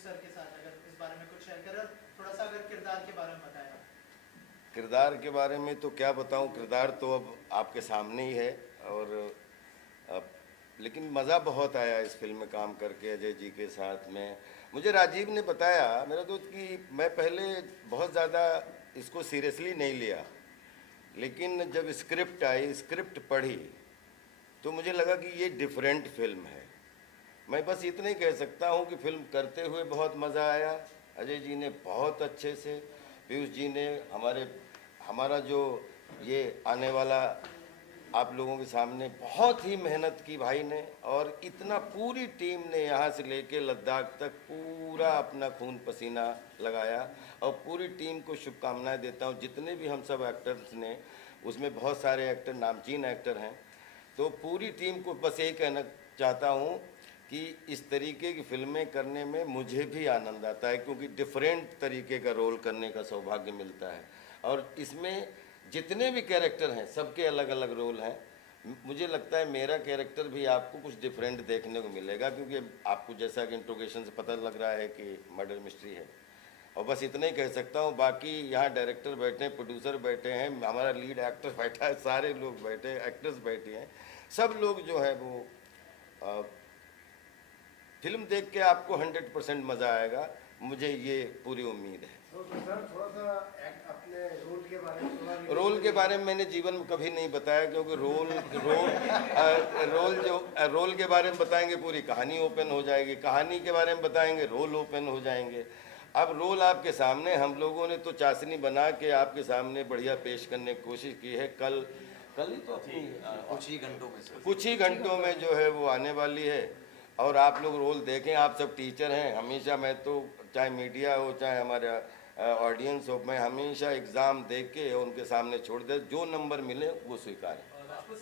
Sir के साथ, अगर इस बारे में कुछ शेयर करें, थोड़ा सा अगर किरदार के बारे में बताया। किरदार के बारे में तो क्या बताऊं, किरदार तो अब आपके सामने ही है। और अब लेकिन मज़ा बहुत आया इस फिल्म में काम करके अजय जी के साथ में। मुझे राजीव ने बताया, मेरा दोस्त, कि मैं पहले बहुत ज़्यादा इसको सीरियसली नहीं लिया, लेकिन जब स्क्रिप्ट आई, स्क्रिप्ट पढ़ी, तो मुझे लगा कि ये डिफरेंट फिल्म है। मैं बस इतना ही कह सकता हूँ कि फिल्म करते हुए बहुत मज़ा आया। अजय जी ने बहुत अच्छे से, पीयूष जी ने हमारा जो ये आने वाला आप लोगों के सामने बहुत ही मेहनत की भाई ने, और इतना पूरी टीम ने यहाँ से लेके लद्दाख तक पूरा अपना खून पसीना लगाया। और पूरी टीम को शुभकामनाएं देता हूँ। जितने भी हम सब एक्टर्स ने, उसमें बहुत सारे एक्टर नामचीन एक्टर हैं, तो पूरी टीम को बस यही कहना चाहता हूँ कि इस तरीके की फिल्में करने में मुझे भी आनंद आता है, क्योंकि डिफरेंट तरीके का रोल करने का सौभाग्य मिलता है। और इसमें जितने भी कैरेक्टर हैं, सबके अलग अलग रोल हैं। मुझे लगता है मेरा कैरेक्टर भी आपको कुछ डिफरेंट देखने को मिलेगा, क्योंकि आपको जैसा कि इंट्रोगेशन से पता लग रहा है कि मर्डर मिस्ट्री है। और बस इतना ही कह सकता हूँ। बाकी यहाँ डायरेक्टर बैठे हैं, प्रोड्यूसर बैठे हैं, हमारा लीड एक्टर बैठा है, सारे लोग बैठे हैं, एक्टर्स बैठे हैं, सब लोग जो है वो फिल्म देख के आपको 100% मज़ा आएगा, मुझे ये पूरी उम्मीद है। तो सर थोड़ा सा अपने रोल के बारे में रोल के बारे में मैंने जीवन में कभी नहीं बताया, क्योंकि रोल के बारे में बताएंगे पूरी कहानी ओपन हो जाएगी, कहानी के बारे में बताएंगे रोल ओपन हो जाएंगे। अब रोल आपके सामने, हम लोगों ने तो चाशनी बना के आपके सामने बढ़िया पेश करने की कोशिश की है। कल ही तो अपनी कुछ ही घंटों में जो है वो आने वाली है। और आप लोग रोल देखें, आप सब टीचर हैं। हमेशा मैं तो, चाहे मीडिया हो चाहे हमारा ऑडियंस हो, मैं हमेशा एग्ज़ाम दे के उनके सामने छोड़ दे, जो नंबर मिले वो स्वीकार है।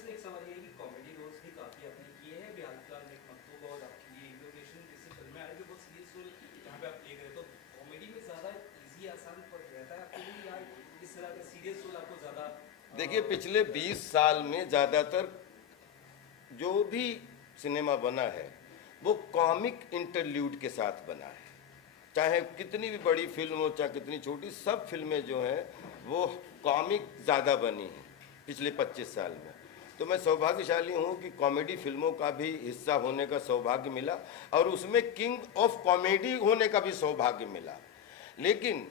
एक सवाल ये है कि कॉमेडी रोल्स भी काफ़ी आपने किए हैं, हाल फिलहाल में एक मकतूब और आपकी ये इनोवेशन जैसे फिल्में आई जो बहुत सीरियस रोल जहाँ पे आप प्ले करें, तो कॉमेडी में ज़्यादा इजी आसान रहता है आपके लिए, या इस तरह का सीरियस रोल आपको ज़्यादा? देखिए, पिछले 20 साल में ज़्यादातर जो भी सिनेमा बना है वो कॉमिक इंटरल्यूड के साथ बना है। चाहे कितनी भी बड़ी फिल्म हो चाहे कितनी छोटी, सब फिल्में जो हैं वो कॉमिक ज़्यादा बनी हैं पिछले 25 साल में। तो मैं सौभाग्यशाली हूँ कि कॉमेडी फिल्मों का भी हिस्सा होने का सौभाग्य मिला, और उसमें किंग ऑफ कॉमेडी होने का भी सौभाग्य मिला। लेकिन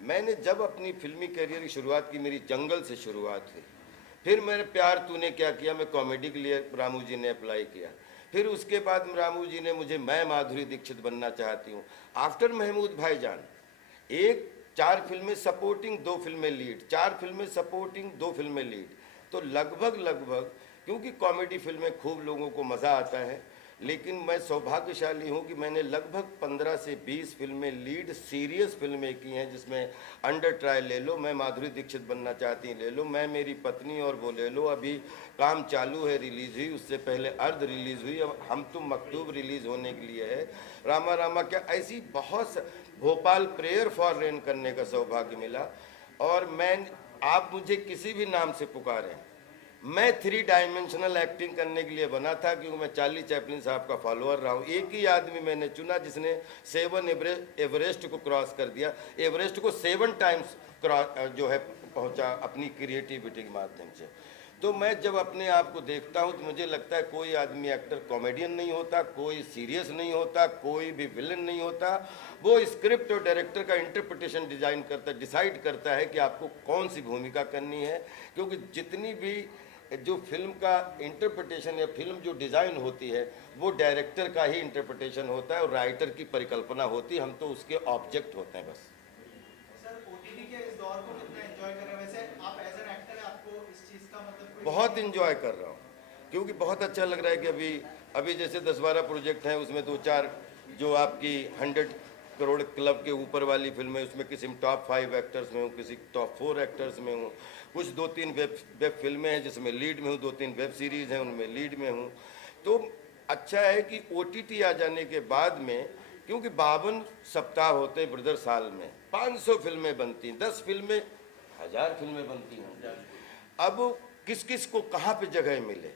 मैंने जब अपनी फिल्मी करियर की शुरुआत की, मेरी जंगल से शुरुआत हुई, फिर मेरे प्यार तूने क्या किया मैं कॉमेडी के लिए रामू जी ने अप्लाई किया, फिर उसके बाद रामू जी ने मुझे मैं माधुरी दीक्षित बनना चाहती हूँ। आफ्टर महमूद भाईजान, 4 फिल्में सपोर्टिंग, 2 फिल्में लीड, 4 फिल्में सपोर्टिंग, 2 फिल्में लीड। तो लगभग क्योंकि कॉमेडी फिल्में खूब लोगों को मज़ा आता है, लेकिन मैं सौभाग्यशाली हूँ कि मैंने लगभग 15 से 20 फिल्में लीड सीरियस फिल्में की हैं, जिसमें अंडर ट्रायल ले लो, मैं माधुरी दीक्षित बनना चाहती ले लो, मैं मेरी पत्नी और वो ले लो, अभी काम चालू है, रिलीज़ हुई, उससे पहले अर्ध रिलीज़ हुई, अब हम तुम मकतूब रिलीज़ होने के लिए है, रामा रामा क्या, ऐसी बहुत, भोपाल प्रेयर फॉर रेन करने का सौभाग्य मिला। और आप मुझे किसी भी नाम से पुकारें, मैं 3 डायमेंशनल एक्टिंग करने के लिए बना था, क्योंकि मैं चार्ली चैपलिन साहब का फॉलोअर रहा हूँ। एक ही आदमी मैंने चुना जिसने 7 एवरेस्ट को क्रॉस कर दिया, एवरेस्ट को 7 टाइम्स जो है पहुँचा अपनी क्रिएटिविटी के माध्यम से। तो मैं जब अपने आप को देखता हूँ तो मुझे लगता है कोई आदमी एक्टर कॉमेडियन नहीं होता, कोई सीरियस नहीं होता, कोई भी विलन नहीं होता। वो स्क्रिप्ट और डायरेक्टर का इंटरप्रिटेशन डिसाइड करता है कि आपको कौन सी भूमिका करनी है, क्योंकि जितनी भी जो फिल्म का इंटरप्रिटेशन या फिल्म जो डिज़ाइन होती है वो डायरेक्टर का ही इंटरप्रिटेशन होता है और राइटर की परिकल्पना होती है, हम तो उसके ऑब्जेक्ट होते हैं बस। सर, ओटीटी के इस दौर को कितना एंजॉय कर रहे हैं? वैसे आप एज एन एक्टर आपको इस चीज़ का मतलब बहुत एंजॉय कर रहा हूँ, क्योंकि बहुत अच्छा लग रहा है कि अभी जैसे 10-12 प्रोजेक्ट हैं, उसमें 2-4 जो आपकी 100 करोड़ क्लब के ऊपर वाली फिल्में, उसमें किसी में टॉप 5 एक्टर्स में हूँ, किसी टॉप 4 एक्टर्स में हूँ, कुछ 2-3 वेब फिल्में हैं जिसमें लीड में हूँ, 2-3 वेब सीरीज़ हैं उनमें लीड में हूँ। तो अच्छा है कि ओटीटी आ जाने के बाद में, क्योंकि 52 सप्ताह होते हैं ब्रदर साल में, 500 फिल्में बनती हैं, 10 फिल्में 1000 फिल्में बनती हैं। अब किस किस को कहाँ पे जगह मिले,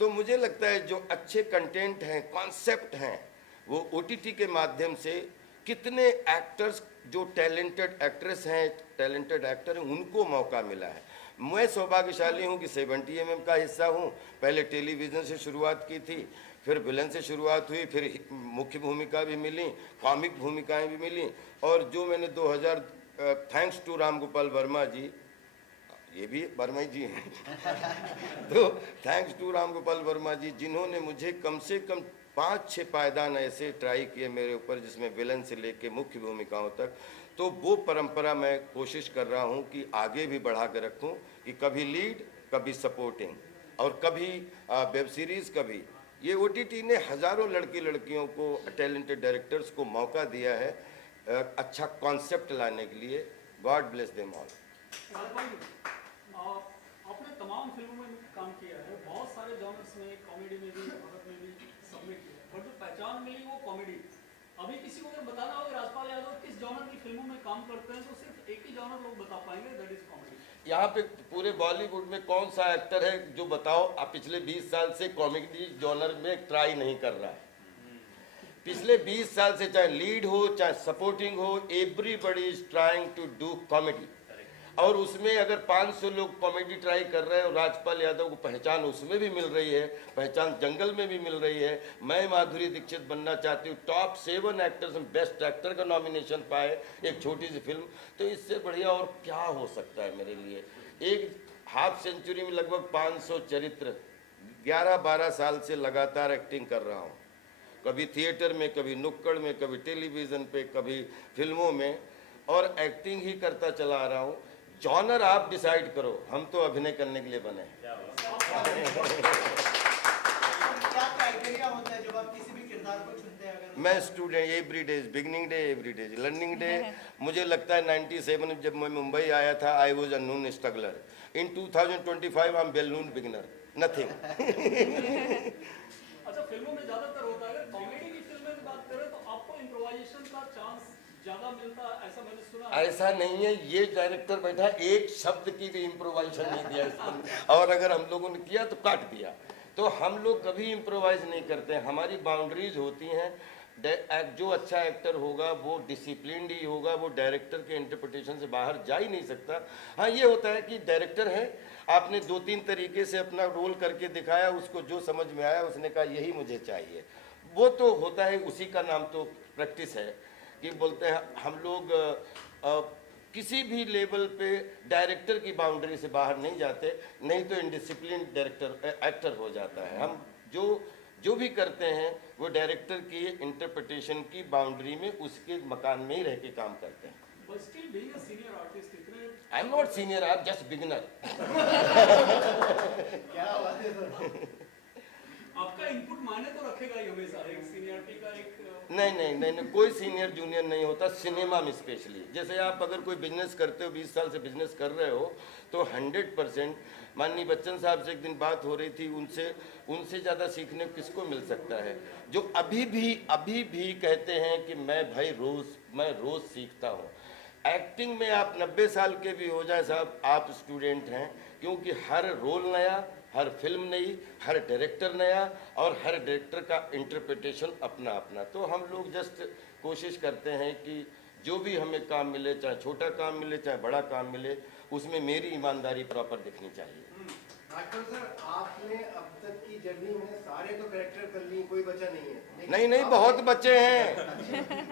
तो मुझे लगता है जो अच्छे कंटेंट हैं, कॉन्सेप्ट हैं, वो ओटीटी के माध्यम से कितने एक्टर्स जो टैलेंटेड एक्ट्रेस हैं, टैलेंटेड एक्टर हैं, उनको मौका मिला है। मैं सौभाग्यशाली हूं कि 70 mm का हिस्सा हूं। पहले टेलीविज़न से शुरुआत की थी, फिर विलन से शुरुआत हुई, फिर मुख्य भूमिका भी मिली, कॉमिक भूमिकाएं भी मिली। और जो मैंने 2000 थैंक्स टू राम गोपाल वर्मा जी, ये भी वर्मा जी हैं तो थैंक्स टू राम गोपाल वर्मा जी, जिन्होंने मुझे कम से कम 5-6 पायदान ऐसे ट्राई किए मेरे ऊपर, जिसमें विलन से लेके मुख्य भूमिकाओं तक। तो वो परंपरा मैं कोशिश कर रहा हूँ कि आगे भी बढ़ा कर रखूँ, कि कभी लीड, कभी सपोर्टिंग, और कभी वेब सीरीज़। कभी ये OTT ने हज़ारों लड़की लड़कियों को, टैलेंटेड डायरेक्टर्स को मौका दिया है अच्छा कॉन्सेप्ट लाने के लिए। God bless them all. आपने तमाम फिल्मों में काम किया है, बहुत सारे जॉनर्स में, कॉमेडी में भी, हॉरर में भी सबमिट किया, पर जो पहचान मिली वो कॉमेडी। अभी किसी को अगर बताना हो कि राजपाल यादव किस जॉनर की फिल्मों में काम करते हैं, तो सिर्फ एक ही जॉनर लोग बता पाएंगे, दैट इज कॉमेडी। यहाँ पे पूरे बॉलीवुड में कौन सा एक्टर है जो बताओ आप पिछले 20 साल से कॉमेडी जॉनर में ट्राई नहीं कर रहा है? पिछले 20 साल से चाहे लीड हो चाहे सपोर्टिंग हो, everybody is trying to do comedy. और उसमें अगर 500 लोग कॉमेडी ट्राई कर रहे हैं और राजपाल यादव को पहचान उसमें भी मिल रही है, पहचान जंगल में भी मिल रही है। मैं माधुरी दीक्षित बनना चाहती हूँ, टॉप 7 एक्टर्स में बेस्ट एक्टर का नॉमिनेशन पाए एक छोटी सी फिल्म, तो इससे बढ़िया और क्या हो सकता है मेरे लिए। एक हाफ सेंचुरी में लगभग 500 चरित्र, 11-12 साल से लगातार एक्टिंग कर रहा हूँ, कभी थिएटर में, कभी नुक्कड़ में, कभी टेलीविज़न पे, कभी फिल्मों में, और एक्टिंग ही करता चला आ रहा हूँ। जॉनर आप डिसाइड करो, हम तो अभिनय करने के लिए बने हैं। क्या क्राइटेरिया होता है जब आप किसी भी किरदार को चुनते हैं? अगर मैं student, every day is beginning day, every day is learning day. मुझे लगता है 97 में जब मैं मुंबई आया था, I was a Noon struggler. In 2025 I am well Noon beginner, nothing. अच्छा, फिल्मों में ज्यादातर होता है, अगर कॉमेडी की फिल्में की बात करें तो आपको इम्प्रोवाइजेशन का चांस ज्यादा मिलता है, ऐसा मैंने सुना है। ऐसा नहीं है, ये डायरेक्टर बैठा एक शब्द की भी इम्प्रोवाइजेशन नहीं दिया इसमें, और अगर हम लोगों ने किया तो काट दिया। तो हम लोग कभी इम्प्रोवाइज नहीं करते, हमारी बाउंड्रीज होती हैं। जो अच्छा एक्टर होगा वो डिसिप्लिन्ड ही होगा, वो डायरेक्टर के इंटरप्रिटेशन से बाहर जा ही नहीं सकता। हाँ, ये होता है कि डायरेक्टर है, आपने 2-3 तरीके से अपना रोल करके दिखाया, उसको जो समझ में आया उसने कहा यही मुझे चाहिए, वो तो होता है, उसी का नाम तो प्रैक्टिस है। कि बोलते हैं हम लोग किसी भी लेवल पे डायरेक्टर की बाउंड्री से बाहर नहीं जाते, नहीं तो इनडिसिप्लिन डायरेक्टर एक्टर हो जाता है। हम जो भी करते हैं वो डायरेक्टर की इंटरप्रिटेशन की बाउंड्री में, उसके मकान में ही रह के काम करते हैं। But still being a senior artist, इतने I am not senior, I am just beginner. क्या बात है सर। आपका इनपुट मायने तो रखेगा ही हमेशा, एक सीनियरिटी का एक नहीं, कोई सीनियर जूनियर नहीं होता, सिनेमा में स्पेशली। जैसे आप अगर कोई बिजनेस करते हो, 20 साल से बिजनेस कर रहे हो, तो 100%, माननीय बच्चन साहब से एक दिन बात हो रही थी, उनसे ज़्यादा सीखने को किसको मिल सकता है, जो अभी भी कहते हैं कि मैं रोज़ सीखता हूँ। एक्टिंग में आप 90 साल के भी हो जाए साहब, आप स्टूडेंट हैं, क्योंकि हर रोल नया, हर फिल्म नई, हर डायरेक्टर नया, और हर डायरेक्टर का इंटरप्रिटेशन अपना अपना। तो हम लोग जस्ट कोशिश करते हैं कि जो भी हमें काम मिले, चाहे छोटा काम मिले चाहे बड़ा काम मिले, उसमें मेरी ईमानदारी प्रॉपर दिखनी चाहिए। डॉक्टर सर, आपने अब तक की जर्नी में सारे तो कैरेक्टर कर लिए, कोई बचा नहीं है? नहीं, बहुत बच्चे हैं।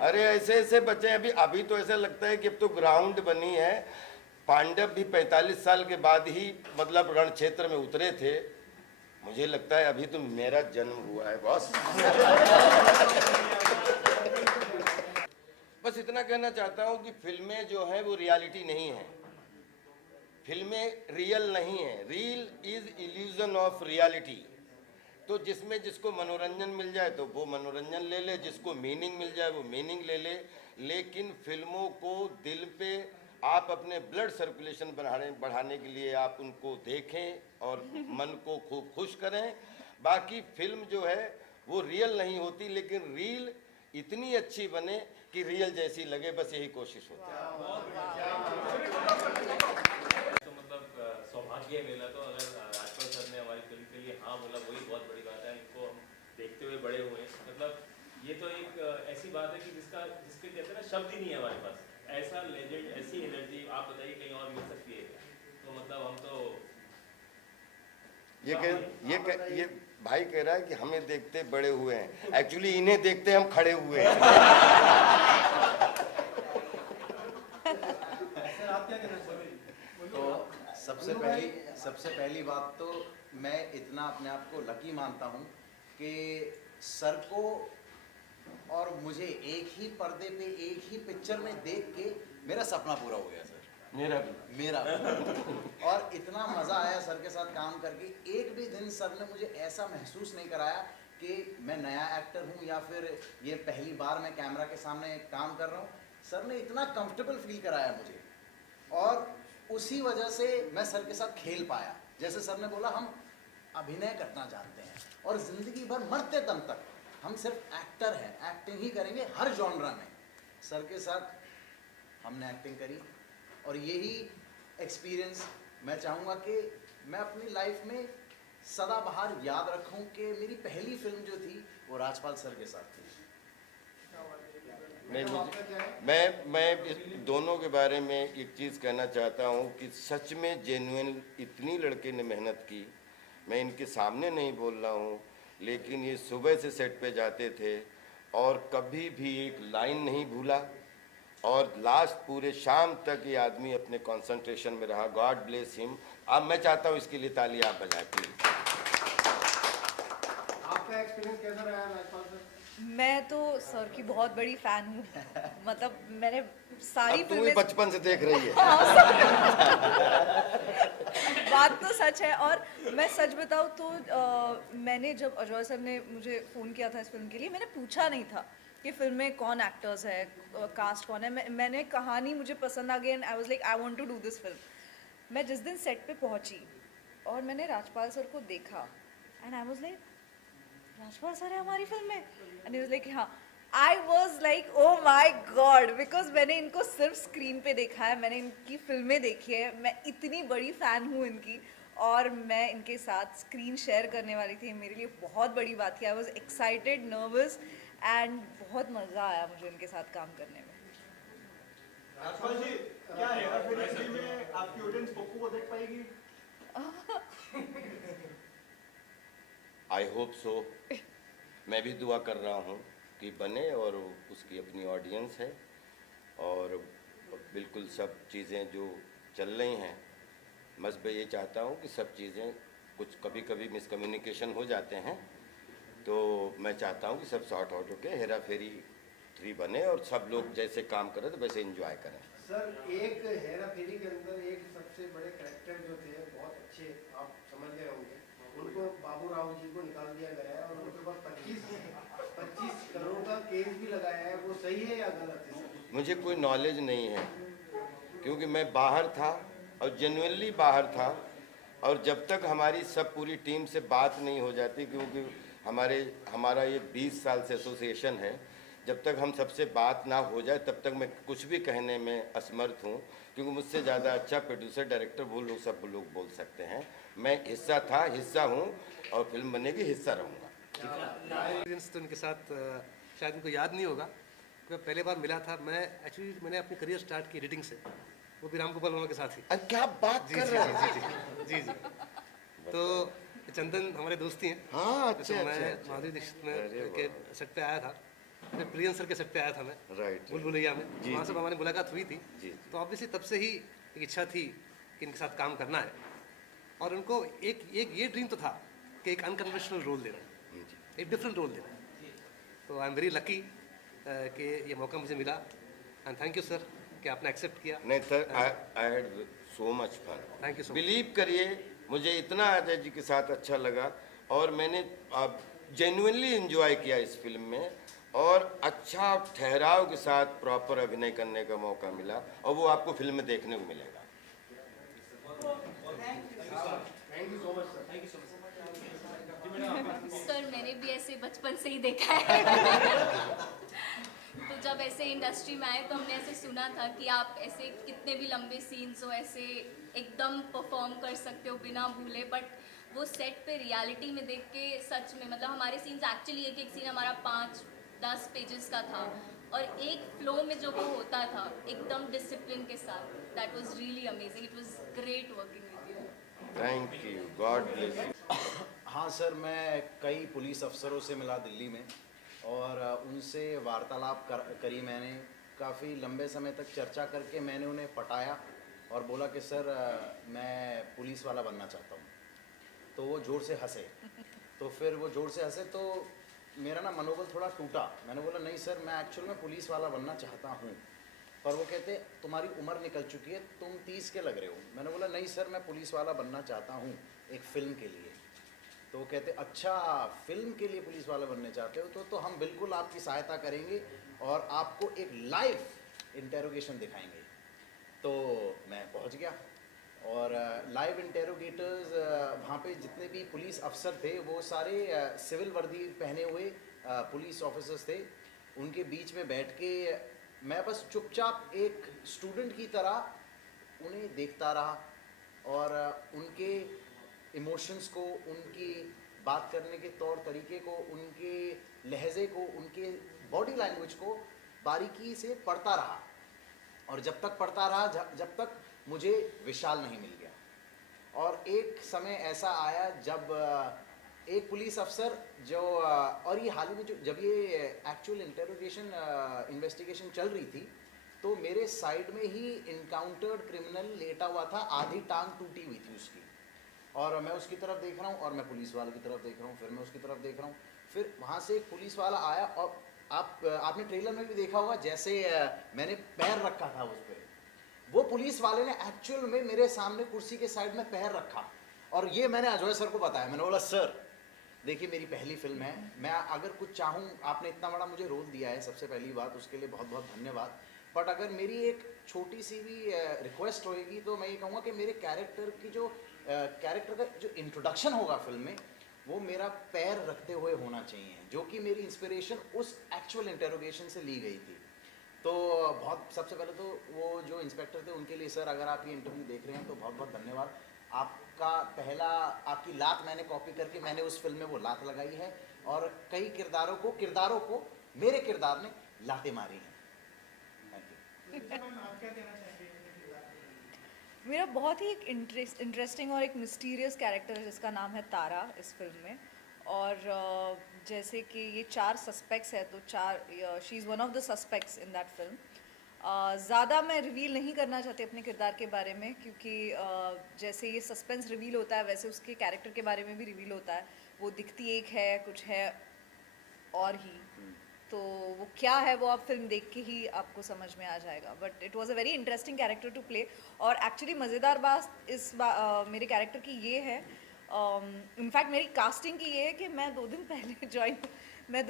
अरे ऐसे बच्चे हैं। अभी तो ऐसा लगता है कि अब तो ग्राउंड बनी है। पांडव भी 45 साल के बाद ही मतलब रण क्षेत्र में उतरे थे। मुझे लगता है अभी तो मेरा जन्म हुआ है बॉस। बस इतना कहना चाहता हूँ कि फिल्में जो हैं वो रियलिटी नहीं है, फिल्में रियल नहीं है। Real is illusion of reality. तो जिसमें जिसको मनोरंजन मिल जाए तो वो मनोरंजन ले ले, जिसको मीनिंग मिल जाए वो मीनिंग ले ले, लेकिन फिल्मों को दिल पे आप अपने ब्लड सर्कुलेशन बढ़ाने के लिए आप उनको देखें और मन को खूब खुश करें। बाकी फिल्म जो है वो रियल नहीं होती, लेकिन रील इतनी अच्छी बने कि रियल जैसी लगे, बस यही कोशिश होती है। तो मतलब सौभाग्य मिला, तो अगर राजपाल सर ने हमारी फिल्म के लिए हाँ बोला, वही बहुत बड़ी बात है। इनको हम देखते हुए बड़े हुए, मतलब ये तो एक ऐसी बात है कि जिसके कहते हैं ना शब्द ही नहीं है हमारे पास। ऐसा लेजेंड, ऐसी एनर्जी आप बताइए कहीं और मिल सकती है? तो मतलब हम तो ये भाई कह रहा है कि हमें देखते बड़े हुए हैं, एक्चुअली इन्हें देखते हम खड़े हुए हैं। सर आप क्या कहना चाहेंगे? तो सबसे पहली बात तो मैं इतना अपने आप को लकी मानता हूँ कि सर को और मुझे एक ही पर्दे पे एक ही पिक्चर में देख के मेरा सपना पूरा हो गया सर। मेरा भी। और इतना मज़ा आया सर के साथ काम करके। एक भी दिन सर ने मुझे ऐसा महसूस नहीं कराया कि मैं नया एक्टर हूँ या फिर ये पहली बार मैं कैमरा के सामने काम कर रहा हूँ। सर ने इतना कंफर्टेबल फील कराया मुझे, और उसी वजह से मैं सर के साथ खेल पाया। जैसे सर ने बोला हम अभिनय करना जानते हैं और ज़िंदगी भर मरते दम तक हम सिर्फ एक्टर हैं, एक्टिंग ही करेंगे हर जॉनरा में। सर के साथ हमने एक्टिंग करी, और यही एक्सपीरियंस मैं चाहूँगा कि मैं अपनी लाइफ में सदाबहार याद रखूँ कि मेरी पहली फिल्म जो थी वो राजपाल सर के साथ थी। मैं इस दोनों के बारे में एक चीज़ कहना चाहता हूँ कि सच में जेन्युइन इतनी लड़के ने मेहनत की। मैं इनके सामने नहीं बोल रहा हूँ, लेकिन ये सुबह से सेट पे जाते थे और कभी भी एक लाइन नहीं भूला, और लास्ट पूरे शाम तक ये आदमी अपने कंसंट्रेशन में रहा। God bless him. अब मैं चाहता हूँ इसके लिए ताली आप बजाएं प्लीज। आपका एक्सपीरियंस कैसा रहा राजपाल सर? मैं तो सर की बहुत बड़ी फैन हूँ। मतलब मैंने सारी अब तू भी फिल्में बचपन से देख रही है। बात तो सच है। और मैं सच बताऊँ तो मैंने जब अजय सर ने मुझे फ़ोन किया था इस फिल्म के लिए, मैंने पूछा नहीं था कि फिल्म में कौन एक्टर्स है, कास्ट कौन है। मैंने कहानी मुझे पसंद आ गई and I was like I want to do this film. मैं जिस दिन सेट पे पहुंची और मैंने राजपाल सर को देखा and I was like Rajpal sir है हमारी फिल्म में, एंड ही वाज लाइक हाँ। I was like oh my God, because मैंने इनको सिर्फ स्क्रीन पे देखा है, मैंने इनकी फिल्में देखी है, मैं इतनी बड़ी फ़ैन हूँ इनकी, और मैं इनके साथ स्क्रीन शेयर करने वाली थी। मेरे लिए बहुत बड़ी बात थी। I was excited, nervous, and बहुत मज़ा आया मुझे इनके साथ काम करने में। राजपाल जी, क्या है फिर इसी में आपकी ऑडियंस पप्पू को देख पाएगी? I hope so. मैं भी दुआ कर रहा हूँ कि बने, और उसकी अपनी ऑडियंस है, और बिल्कुल सब चीज़ें जो चल रही हैं, बस मैं ये चाहता हूँ कि सब चीज़ें, कुछ कभी कभी मिसकम्युनिकेशन हो जाते हैं, तो मैं चाहता हूँ कि सब सॉर्ट आउट होके हेरा फेरी 3 बने और सब लोग जैसे काम करें तो वैसे एंजॉय करें। सर, एक हेरा फेरी के अंदर एक सबसे बड़े कैरेक्टर जो थे, बहुत अच्छे, आप समझ गए होंगे, उनको बाबू राव जी को निकाल दिया गया है और उनके ऊपर 25 करोड़ का केस भी लगाया है। वो सही है या गलत है? मुझे कोई नॉलेज नहीं है, क्योंकि मैं बाहर था और जेन्युइनली बाहर था, और जब तक हमारी सब पूरी टीम से बात नहीं हो जाती, क्योंकि हमारा ये 20 साल से एसोसिएशन है, जब तक हम सबसे बात ना हो जाए तब तक मैं कुछ भी कहने में असमर्थ हूँ, क्योंकि मुझसे ज़्यादा अच्छा प्रोड्यूसर, डायरेक्टर वो लोग सब लोग बोल सकते हैं। मैं हिस्सा था, हिस्सा हूँ, और फिल्म बनेगी, हिस्सा रहूँगा। एक्सपीरियंस तो उनके साथ शायद उनको याद नहीं होगा, मैं पहले बार मिला था। मैंने अपनी करियर स्टार्ट की एडिटिंग से, वो भी राम गोपाल वर्मा के साथ ही। अरे क्या बात कर रहे हैं? जी। तो चंदन हमारे दोस्त ही हैं। हाँ, अच्छा। मैं माधुरी दीक्षित के सेट पे आया था, फिर प्रियन सर के सेट पे आया था मैं, राइट, भूल-भुलैया में, वहाँ से हमारी मुलाकात हुई थी। जी। तो ऑब्वियसली तब से ही एक इच्छा थी कि इनके साथ काम करना है, और उनको एक ये ड्रीम तो था कि एक अनकन्वेंशनल रोल देना, एक डिफरेंट रोल देना। तो आई एम वेरी लकी कि ये मौका मुझे मिला, एंड थैंक यू सर कि आपने एक्सेप्ट किया। नहीं sir, I had so much fun. Thank you so much. Believe करिए, मुझे इतना अजय जी के साथ अच्छा लगा, और मैंने जेन्युइनली एंजॉय किया इस फिल्म में, और अच्छा ठहराव के साथ प्रॉपर अभिनय करने का मौका मिला, और वो आपको फिल्म में देखने को मिलेगा। Thank you so much sir. Thank you so much. Sir, मैंने भी ऐसे बचपन से ही देखा है। तो जब ऐसे इंडस्ट्री में आए तो हमने ऐसे सुना था कि आप ऐसे कितने भी लंबे सीन्स हो ऐसे एकदम परफॉर्म कर सकते हो बिना भूले, बट वो सेट पे रियलिटी में देख के सच में मतलब हमारे सीन्स एक्चुअली एक सीन हमारा 10 पेजेस का था और एक फ्लो में जो वो होता था एकदम डिसिप्लिन के साथ, that was really amazing, it was great working with you. Thank you, God bless you. हाँ सर, मैं कई पुलिस अफसरों से मिला दिल्ली में और उनसे वार्तालाप करी मैंने। काफ़ी लंबे समय तक चर्चा करके मैंने उन्हें पटाया और बोला कि सर मैं पुलिस वाला बनना चाहता हूँ। तो वो ज़ोर से हंसे। तो फिर वो ज़ोर से हंसे तो मेरा ना मनोबल थोड़ा टूटा। मैंने बोला नहीं सर, मैं एक्चुअल में पुलिस वाला बनना चाहता हूँ। पर वो कहते तुम्हारी उम्र निकल चुकी है, तुम 30 के लग रहे हो। मैंने बोला नहीं सर, मैं पुलिस वाला बनना चाहता हूँ एक फ़िल्म के लिए। तो वो कहते अच्छा, फ़िल्म के लिए पुलिस वाला बनने चाहते हो तो हम बिल्कुल आपकी सहायता करेंगे और आपको एक लाइव इंटेरोगेशन दिखाएंगे। तो मैं पहुंच गया और लाइव इंटेरोगेटर्स वहाँ पे जितने भी पुलिस अफसर थे वो सारे सिविल वर्दी पहने हुए पुलिस ऑफिसर्स थे। उनके बीच में बैठ के मैं बस चुपचाप एक स्टूडेंट की तरह उन्हें देखता रहा और उनके इमोशंस को, उनकी बात करने के तौर तरीके को, उनके लहजे को, उनके बॉडी लैंग्वेज को बारीकी से पढ़ता रहा। और जब तक पढ़ता रहा जब तक मुझे विशाल नहीं मिल गया। और एक समय ऐसा आया जब एक पुलिस अफसर जो और ये हाल ही में जब ये एक्चुअल इंटेरोगेशन इन्वेस्टिगेशन चल रही थी तो मेरे साइड में ही इनकाउंटर्ड क्रिमिनल लेटा हुआ था, आधी टांग टूटी हुई थी उसकी। और मैं उसकी तरफ देख रहा हूँ और मैं पुलिस वाले की तरफ देख रहा हूँ, फिर मैं उसकी तरफ देख रहा हूँ। फिर वहाँ से एक पुलिस वाला आया और आपने ट्रेलर में भी देखा होगा जैसे मैंने पैर रखा था उस पर, वो पुलिस वाले ने एक्चुअल में मेरे सामने कुर्सी के साइड में पैर रखा। और ये मैंने अजय सर को बताया। मैंने बोला सर देखिए मेरी पहली फिल्म है, मैं अगर कुछ चाहूँ, आपने इतना बड़ा मुझे रोल दिया है, सबसे पहली बात उसके लिए बहुत बहुत धन्यवाद। बट अगर मेरी एक छोटी सी भी रिक्वेस्ट होएगी तो मैं ये कहूँगा कि मेरे कैरेक्टर की जो कैरेक्टर का जो इंट्रोडक्शन होगा फिल्म में वो मेरा पैर रखते हुए होना चाहिए, जो कि मेरी इंस्पिरेशन उस एक्चुअल इंटेरोगेशन से ली गई थी। तो बहुत सबसे पहले तो वो जो इंस्पेक्टर थे उनके लिए सर अगर आप ये इंटरव्यू देख रहे हैं तो बहुत बहुत धन्यवाद। आपका आपकी लात मैंने कॉपी करके मैंने उस फिल्म में वो लात लगाई है और कई किरदारों को मेरे किरदार ने लातें मारी हैं। Thank you. आप क्या कहना चाहेंगे? मेरा बहुत ही एक इंटरेस्टिंग और एक मिस्टीरियस कैरेक्टर है जिसका नाम है तारा इस फिल्म में। और जैसे कि ये 4 सस्पेक्ट्स है तो she is one of the suspects in that film. ज़्यादा मैं रिवील नहीं करना चाहती अपने किरदार के बारे में क्योंकि जैसे ये सस्पेंस रिवील होता है वैसे उसके कैरेक्टर के बारे में भी रिवील होता है। वो दिखती एक है, कुछ है और ही, तो वो क्या है वो आप फिल्म देख के ही आपको समझ में आ जाएगा। But it was a very interesting character to play. और एक्चुअली मज़ेदार बात मेरे कैरेक्टर की ये है, इनफैक्ट मेरी कास्टिंग की ये है कि मैं 2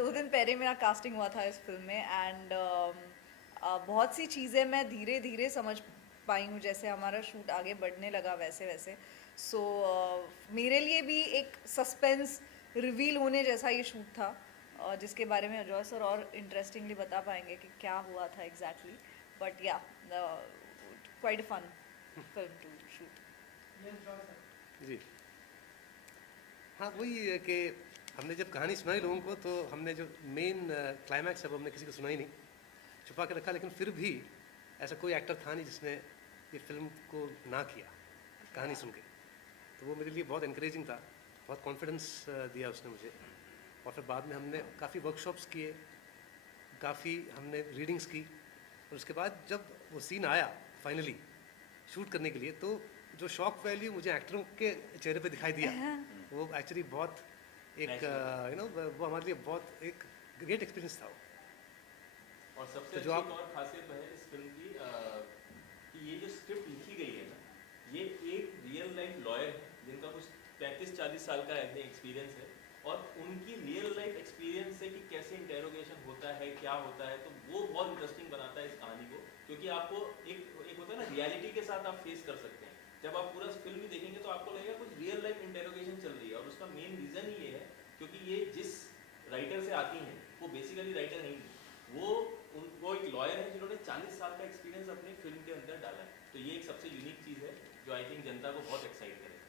दिन पहले मेरा कास्टिंग हुआ था इस फिल्म में। एंड बहुत सी चीज़ें मैं धीरे धीरे समझ पाई हूँ, जैसे हमारा शूट आगे बढ़ने लगा वैसे। सो मेरे लिए भी एक सस्पेंस रिवील होने जैसा ये शूट था, जिसके बारे में अजय सर और इंटरेस्टिंगली बता पाएंगे कि क्या हुआ था exactly. But yeah quite a fun film to shoot. जी हाँ, वही है कि हमने जब कहानी सुनाई लोगों को तो हमने जो मेन क्लाइमैक्स है वो हमने किसी को सुनाई नहीं, छुपा के रखा। लेकिन फिर भी ऐसा कोई एक्टर था नहीं जिसने ये फिल्म को ना किया कहानी सुन के। तो वो मेरे लिए बहुत इनकरेजिंग था, बहुत कॉन्फिडेंस दिया उसने मुझे। और फिर बाद में हमने काफ़ी वर्कशॉप्स किए, काफ़ी हमने रीडिंग्स की। और उसके बाद जब वो सीन आया फाइनली शूट करने के लिए तो जो शॉक वैल्यू मुझे एक्टरों के चेहरे पे दिखाई दिया वो एक्चुअली बहुत एक वो हमारे लिए बहुत एक ग्रेट एक्सपीरियंस था वो। और सबसे तो अच्छी एक और खासियत है इस फिल्म की कि ये जो स्क्रिप्ट लिखी गई है ना, ये एक रियल लाइफ लॉयर है जिनका कुछ 35-40 साल का एक्सपीरियंस है और उनकी रियल लाइफ एक्सपीरियंस है कि कैसे इंटेरोगेशन होता है, क्या होता है। तो वो बहुत इंटरेस्टिंग बनाता है इस कहानी को, क्योंकि आपको एक होता है ना रियलिटी के साथ आप फेस कर सकते हैं। जब आप पूरा फिल्म ही देखेंगे तो आपको लगेगा कुछ रियल लाइफ इंटेरोगेशन चल रही है। और उसका मेन रीज़न ही ये है क्योंकि ये जिस राइटर से आती हैं वो बेसिकली राइटर नहीं, वो एक लॉयर है जिन्होंने 40 साल का एक्सपीरियंस अपनी फिल्म के अंदर डाला है। तो ये एक सबसे यूनिक चीज़ है जो आई थिंक जनता को बहुत एक्साइट करेगा।